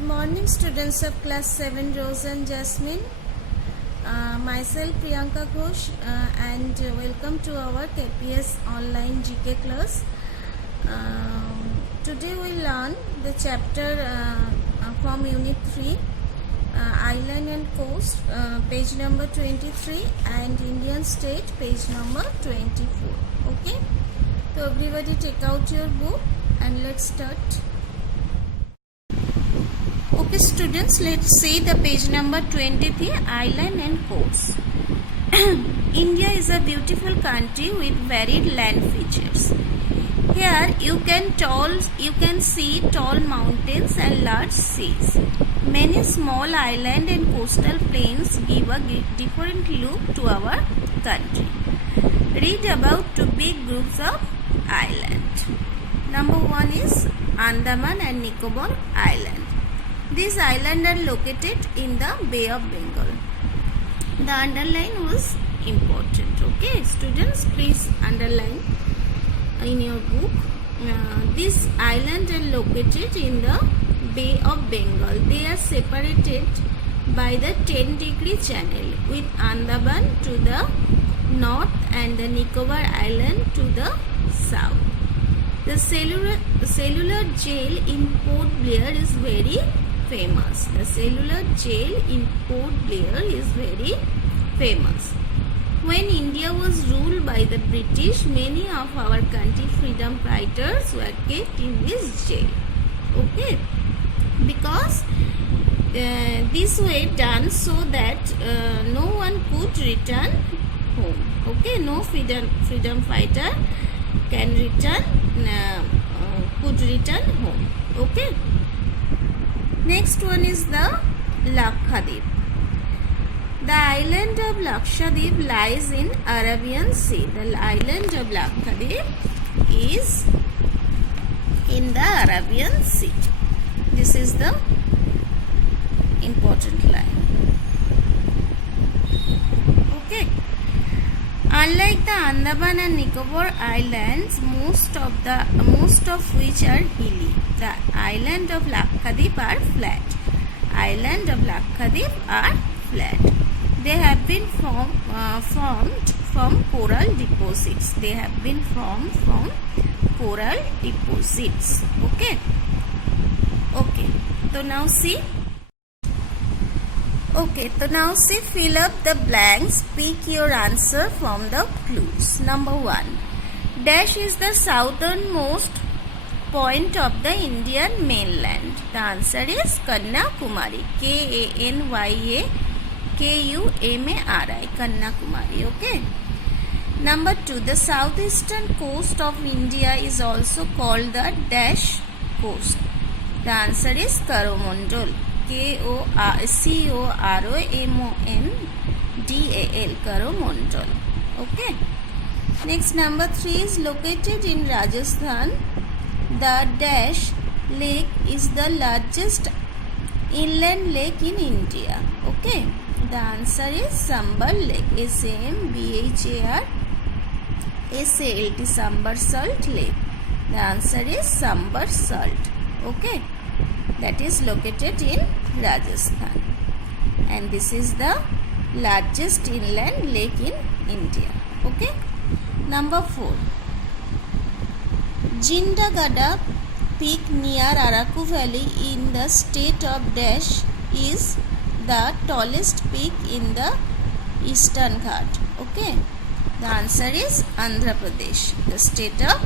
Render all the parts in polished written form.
Good morning, students of class 7, Rose and Jasmine. Myself Priyanka Ghosh and welcome to our KPS online GK class. Today we learn the chapter from Unit 3, Island and Coast, page number 23, and Indian State, page number 24. Okay, so everybody take out your book and let's start. Okay students, let's see the page number 23, Island and Coast. India is a beautiful country with varied land features. Here you can see tall mountains and large seas. Many small island and coastal plains give a different look to our country. Read about two big groups of islands. Number one is Andaman and Nicobar Island. These islands are located in the Bay of Bengal. The underline was important. Okay, students, please underline in your book. These islands are located in the Bay of Bengal. They are separated by the 10-degree channel, with Andaman to the north and the Nicobar Island to the south. The cellular jail in Port Blair is very famous. The cellular jail in Port Blair is very famous. When India was ruled by the British, many of our country freedom fighters were kept in this jail. Okay, because this way done so that no one could return home. Okay, no freedom fighter can could return home. Okay. Next one is the Lakshadweep. The island of Lakshadweep lies in Arabian Sea. The island of Lakshadweep is in the Arabian Sea. This is the important line. Okay. Unlike the Andaman and Nicobar Islands, most of which are hilly, the island of Lakshadweep are flat. Island of Lakshadweep are flat. They have been formed from coral deposits. They have been formed from coral deposits. Okay. Okay. So now see. Okay, so now see, fill up the blanks, pick your answer from the clues. Number 1. Dash is the southernmost point of the Indian mainland. The answer is Kanyakumari. Kanyakumari. Kanyakumari. Okay. Number 2. The southeastern coast of India is also called the Dash coast. The answer is Coromandel. Coromandel. Coromandel. Okay. Next, number 3 is located in Rajasthan. The Dash lake is the largest inland lake in India. Okay. The answer is Sambal Lake. SAMBHAR SALT. Sambar Salt Lake. The answer is Sambar Salt. Okay. That is located in Rajasthan. And this is the largest inland lake in India. Okay. Number 4. Jindagada peak near Araku Valley in the state of Dash is the tallest peak in the Eastern Ghat. Okay. The answer is Andhra Pradesh. The state of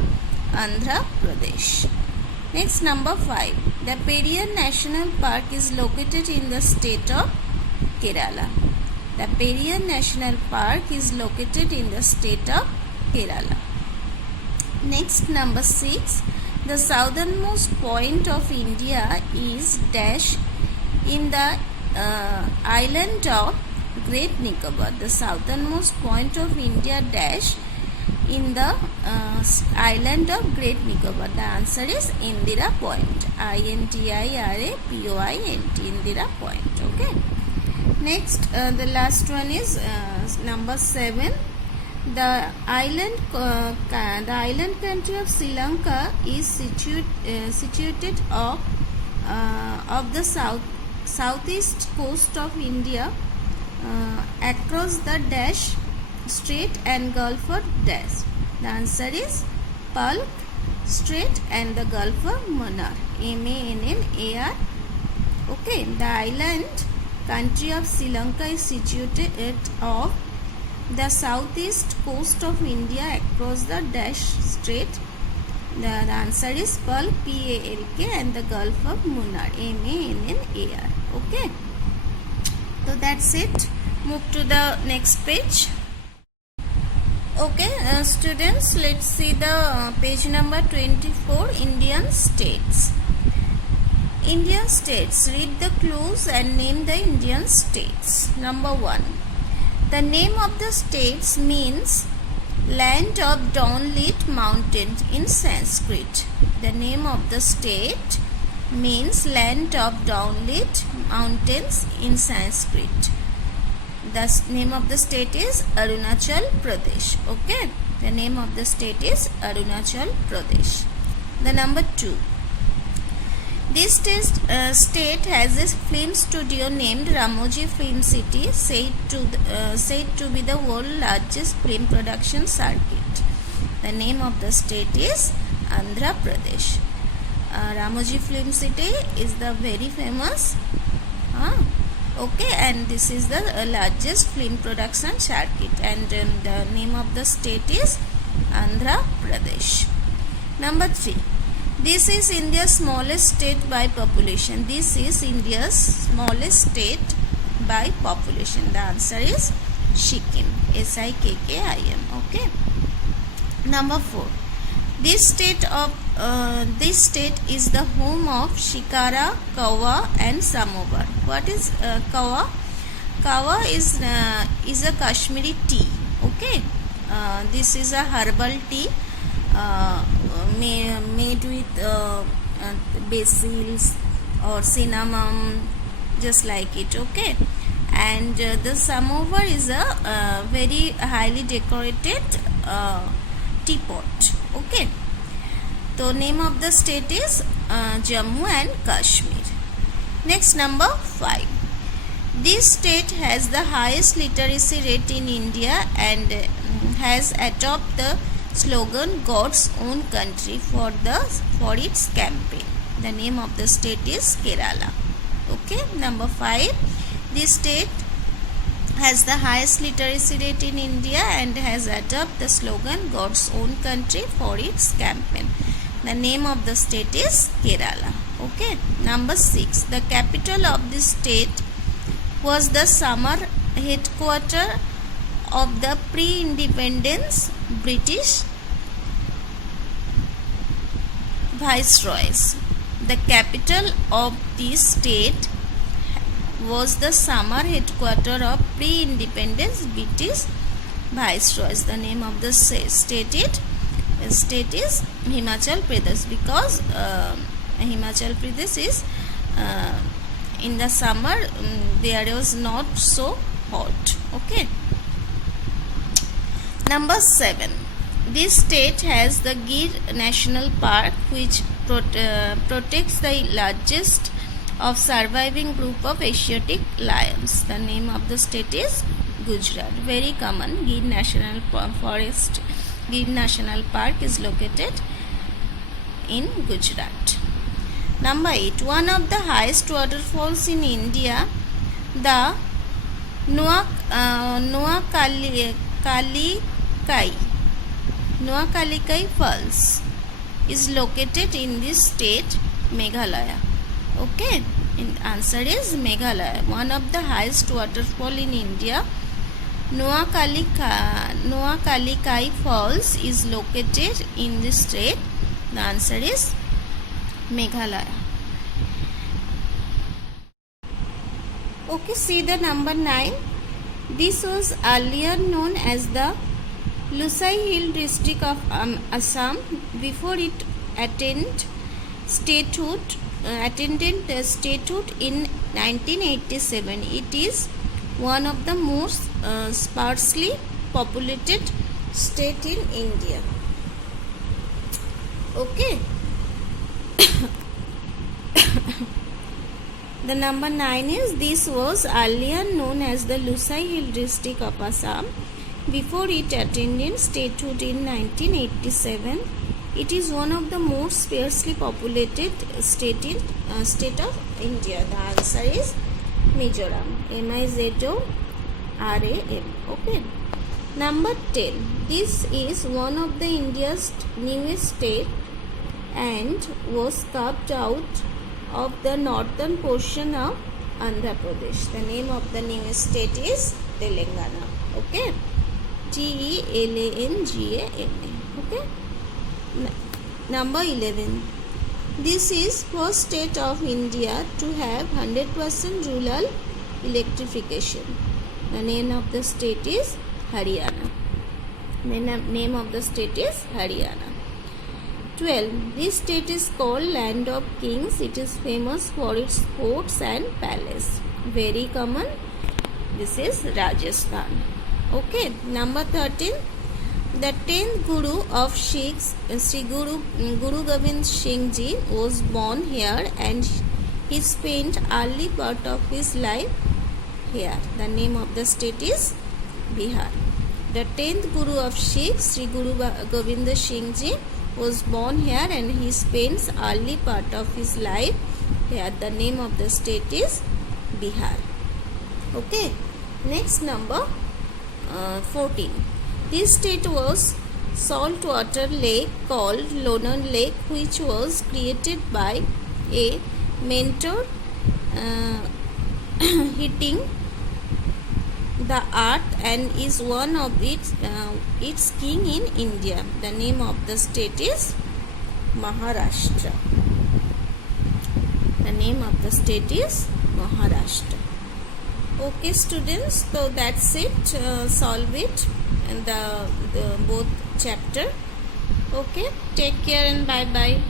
Andhra Pradesh. Next, number 5. The Periyar National Park is located in the state of Kerala. The Periyar National Park is located in the state of Kerala. Next, number 6. The southernmost point of India is Dash in the island of Great Nicobar. The southernmost point of India Dash in the island of Great Nicobar. The answer is Indira Point. INDIRAPOINT. Indira Point. Okay. Next, the last one is number 7. The island country of Sri Lanka is situated off of the southeast coast of India across the dash Strait and Gulf of Dash? The answer is Palk Strait and the Gulf of Mannar. Mannar. Okay, the island country of Sri Lanka is situated off the southeast coast of India across the Dash Strait. The answer is Palk, Palk, and the Gulf of Mannar, Mannar. Okay, so that's it. Move to the next page. Okay, students, let's see the page number 24, Indian states. Indian states. Read the clues and name the Indian states. Number 1. The name of the states means land of downlit mountains in Sanskrit. The name of the state means land of downlit mountains in Sanskrit. The name of the state is Arunachal Pradesh. Okay, the name of the state is Arunachal Pradesh. The number 2. This state has a film studio named Ramoji Film City, said to be the world's largest film production circuit. The name of the state is Andhra Pradesh. Ramoji Film City is the very famous. Okay, and this is the largest film production circuit, and the name of the state is Andhra Pradesh. Number 3. This is India's smallest state by population. This is India's smallest state by population. The answer is Sikkim. Sikkim. Okay. Number 4. This state is the home of Shikara, Kawa, and Samovar. What is Kawa? Kawa is a Kashmiri tea. Okay. This is a herbal tea. Made with basils or cinnamon, just like it. Okay, and the samovar is a very highly decorated teapot. Okay, so name of the state is Jammu and Kashmir. Next, number 5. This state has the highest literacy rate in India and has adopted the slogan God's own country for its campaign. The name of the state is Kerala. Okay, number 5. This state has the highest literacy rate in India and has adopted the slogan God's own country for its campaign. The name of the state is Kerala. Okay, number 6. The capital of this state was the summer headquarters of the pre-independence British viceroys. The capital of this state was the summer headquarters of pre-independence British viceroys. The name of the state is Himachal Pradesh, because Himachal Pradesh is in the summer there was not so hot. Okay. Number 7. This state has the Gir National Park, which protects the largest of surviving group of Asiatic lions. The name of the state is Gujarat. Very common. Gir National Forest, Gir National Park is located in Gujarat. Number 8. One of the highest waterfalls in India, the Noakhalikai Falls, is located in this state, Meghalaya. Okay, and answer is Meghalaya. One of the highest waterfall in India, Noakhalikai Falls, is located in this state. The answer is Meghalaya. Okay, see the number 9. This was earlier known as the Lusai Hill district of Assam before it attended statehood in 1987. It is one of the most sparsely populated state in India. Okay. The number 9 is, this was earlier known as the Lusai Hill district of Assam before it attained statehood in 1987. It is one of the most sparsely populated state of India. The answer is Mizoram. Mizoram. Okay. Number 10. This is one of the India's newest state and was carved out of the northern portion of Andhra Pradesh. The name of the newest state is Telangana. Okay. Telangana. Okay. Number 11. This is first state of India to have 100% rural electrification. The name of the state is Haryana. The name of the state is Haryana. 12. This state is called Land of Kings. It is famous for its forts and palace. Very common. This is Rajasthan. Okay. Number 13. The 10th Guru of Sikhs, Sri Guru Gobind Singh Ji, was born here and he spent early part of his life here. The name of the state is Bihar. The 10th Guru of Sikhs, Sri Guru Gobind Singh Ji, was born here and he spends early part of his life here. The name of the state is Bihar. Okay. Next, number 14. This state was saltwater lake called Lonar Lake, which was created by a mentor hitting the earth and is one of its king in India. The name of the state is Maharashtra. The name of the state is Maharashtra. Okay, students, so that's it. Solve it and the both chapter. Okay, take care and bye bye.